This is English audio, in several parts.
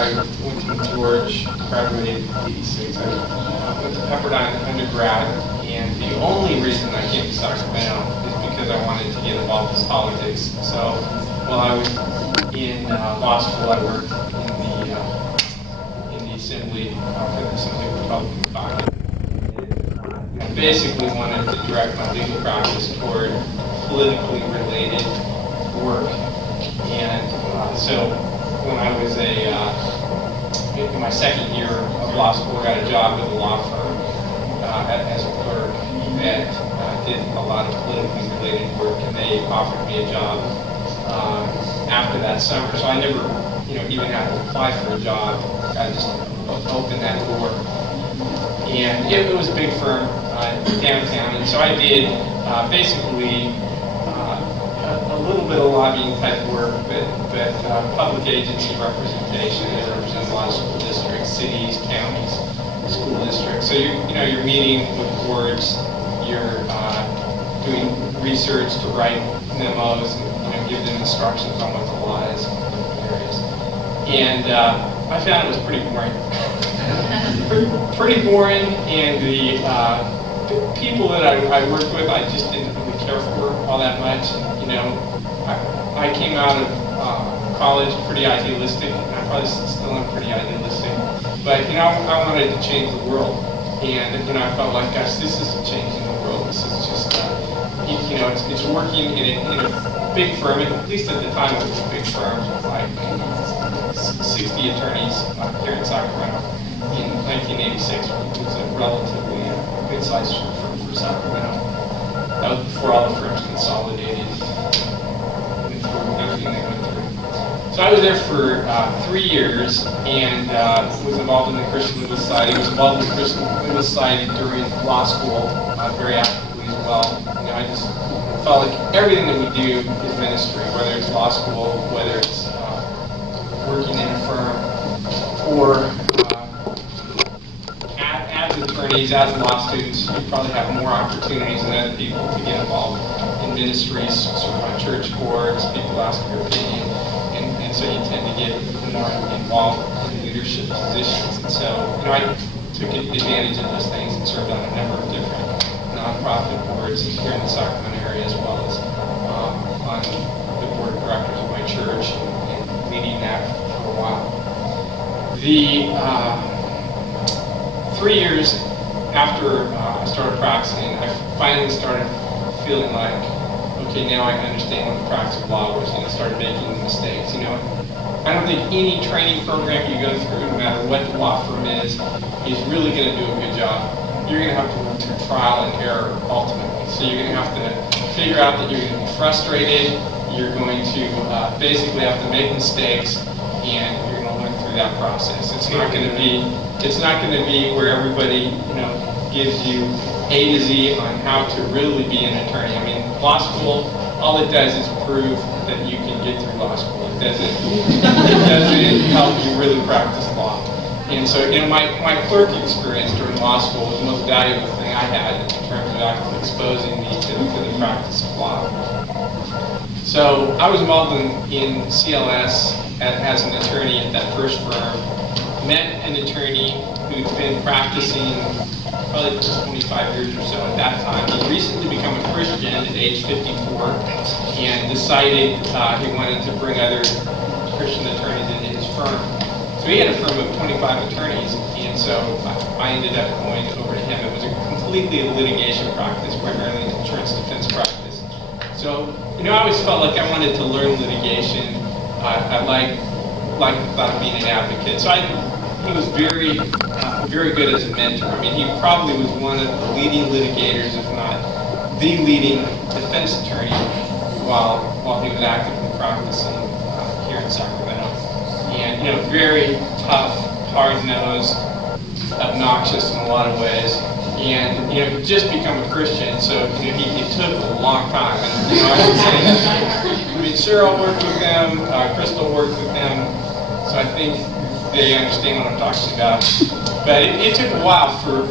I went to George, graduated in '86. I went to Pepperdine undergrad, and the only reason I came to Sacramento is because I wanted to get involved in politics. So while I was in law school, I worked in the assembly for the Assembly Republican Party. I basically wanted to direct my legal practice toward politically related work. And so when I was in my second year of law school, I got a job with a law firm as a clerk that did a lot of politically related work, and they offered me a job after that summer. So I never, even had to apply for a job. I just opened that door. And it was a big firm downtown, and so I did basically a little bit of lobbying type work, but public agency representation. I represent a lot of school districts, cities, counties, school districts. So you're meeting with boards, you're doing research to write memos and give them instructions on what the law is in areas. And I found it was pretty boring. pretty boring, and the people that I worked with, I just didn't really care for all that much. I came out of college pretty idealistic, and I probably still am pretty idealistic. But I wanted to change the world, and I felt like, gosh, this isn't changing the world. This is just it's working in a big firm. At least at the time, it was a big firm, like 60 attorneys here in Sacramento. In 1986, it was a relatively good-sized firm for Sacramento. That was before all the firms consolidated and through everything they went through. So I was there for 3 years and was involved in the Christian Legal Society. I was involved in the Christian Legal Society during law school very actively as well. I just felt like everything that we do is ministry, whether it's law school, whether it's working in a firm, or as attorneys, as law students, you probably have more opportunities than other people to get involved in ministries, sort of on church boards, people ask your opinion, and so you tend to get more involved in leadership positions. And so, I took advantage of those things and served on a number of different nonprofit boards here in the Sacramento area, as well as on the board of directors of my church and leading that for a while. The 3 years after I started practicing, I finally started feeling like, okay, now I understand what the practice of law was, and I started making mistakes. I don't think any training program you go through, no matter what the law firm is really going to do a good job. You're going to have to work through trial and error ultimately. So you're going to have to figure out that you're going to be frustrated, you're going to basically have to make mistakes, and you're going to learn through that process. It's not going to be where everybody gives you A to Z on how to really be an attorney. I mean, law school, all it does is prove that you can get through law school. It doesn't help you really practice law. And so, my clerk experience during law school was the most valuable thing I had in terms of actually exposing me to the practice of law. So I was involved in CLS as an attorney at that first firm. Met an attorney who'd been practicing probably for 25 years or so at that time. He'd recently become a Christian at age 54 and decided he wanted to bring other Christian attorneys into his firm. So he had a firm of 25 attorneys, and so I ended up going over to him. It was a completely litigation practice, primarily an insurance defense practice. So, I always felt like I wanted to learn litigation. I like the thought of being an advocate. So he was very, very good as a mentor. I mean, he probably was one of the leading litigators, if not the leading defense attorney, while he was actively practicing here in Sacramento. And very tough, hard-nosed, obnoxious in a lot of ways. And he'd just become a Christian, so he took a long time. And I would say, Cheryl worked with them, Crystal worked with them, so I think they understand what I'm talking about. But it took a while for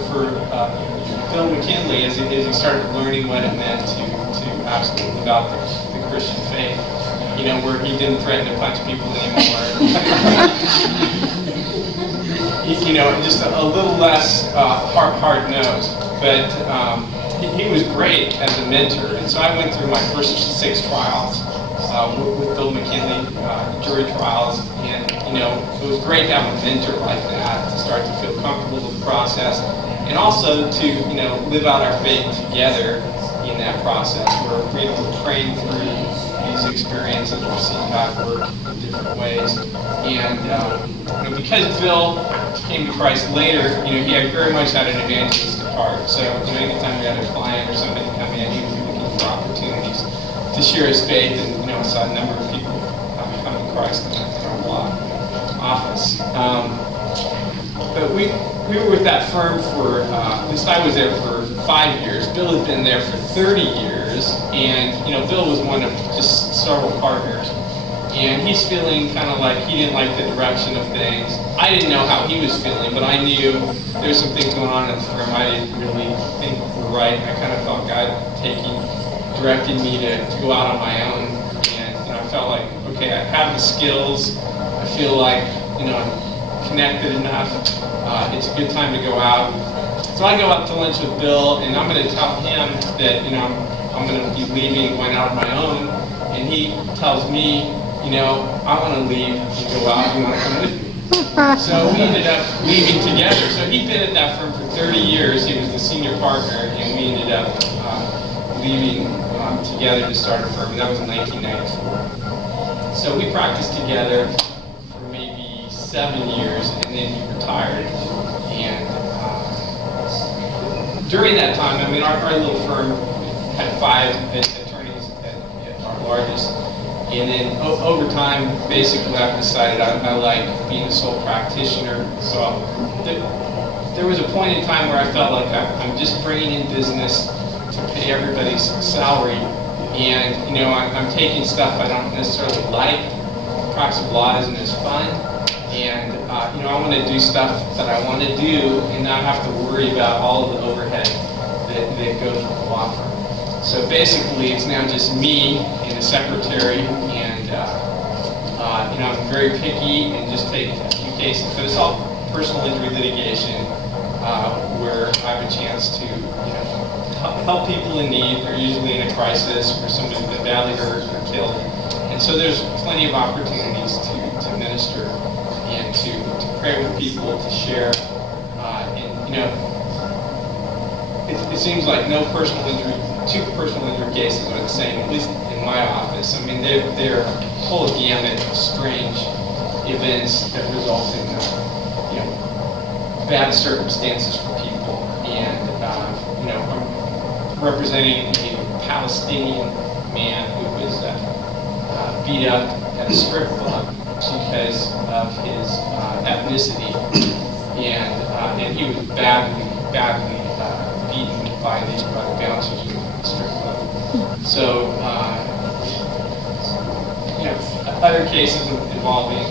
Phil McKinley, as he started learning what it meant to actually live out the Christian faith. Where he didn't threaten to punch people anymore. you know, just a little less hard-nosed. But he was great as a mentor. And so I went through my first 6 trials with Bill McKinley, jury trials. And, you know, it was great to have a mentor like that, to start to feel comfortable with the process. And also to, you know, live out our faith together in that process. We're able to train through these experiences, we're seeing God work in different ways. And you know, because Bill came to Christ later, you know, he very much had an evangelistic heart. So, you know, anytime we had a client or somebody come in, he was looking for opportunities to share his faith. And, you know, I saw a number of people come to Christ in our law office. But we were with that firm for, at least I was there for 5 years. Bill had been there for 30 years, and, you know, Bill was one of just several partners. And he's feeling kind of like he didn't like the direction of things. I didn't know how he was feeling, but I knew there were some things going on in the firm I didn't really think were right. I kind of felt God directing me to go out on my own. And, you know, I felt like, okay, I have the skills. I feel like, you know, I'm connected enough. It's a good time to go out. So I go out to lunch with Bill, and I'm going to tell him that, you know, I'm going to be leaving, going out on my own. And he tells me, you know, I want to leave and go out. You want to come with? So we ended up leaving together. So he'd been at that firm for 30 years. He was the senior partner, and we ended up leaving together to start a firm. And that was in 1994. So we practiced together for maybe 7 years, and then he retired. And during that time, I mean, our little firm had 5 attorneys at our largest. And then over time, basically, I've decided I like being a sole practitioner. So there was a point in time where I felt like I'm just bringing in business to pay everybody's salary. And, you know, I'm taking stuff I don't necessarily like. Practice of law isn't as fun. And, you know, I want to do stuff that I want to do and not have to worry about all of the overhead that goes with the law firm. So basically, it's now just me and a secretary, and you know, I'm very picky and just take a few cases. But it's all personal injury litigation, where I have a chance to, you know, help people in need. They're usually in a crisis where somebody's been badly hurt or killed, and so there's plenty of opportunities to minister and to pray with people, to share, and you know, it seems like no personal injury. 2 personal injury cases are the same, at least in my office. I mean, they're a whole gamut of strange events that result in, you know, bad circumstances for people. And, you know, I'm representing a Palestinian man who was beat up at a strip club because of his ethnicity, and he was badly beaten by the bouncers in the strip club. So, you know, other cases involving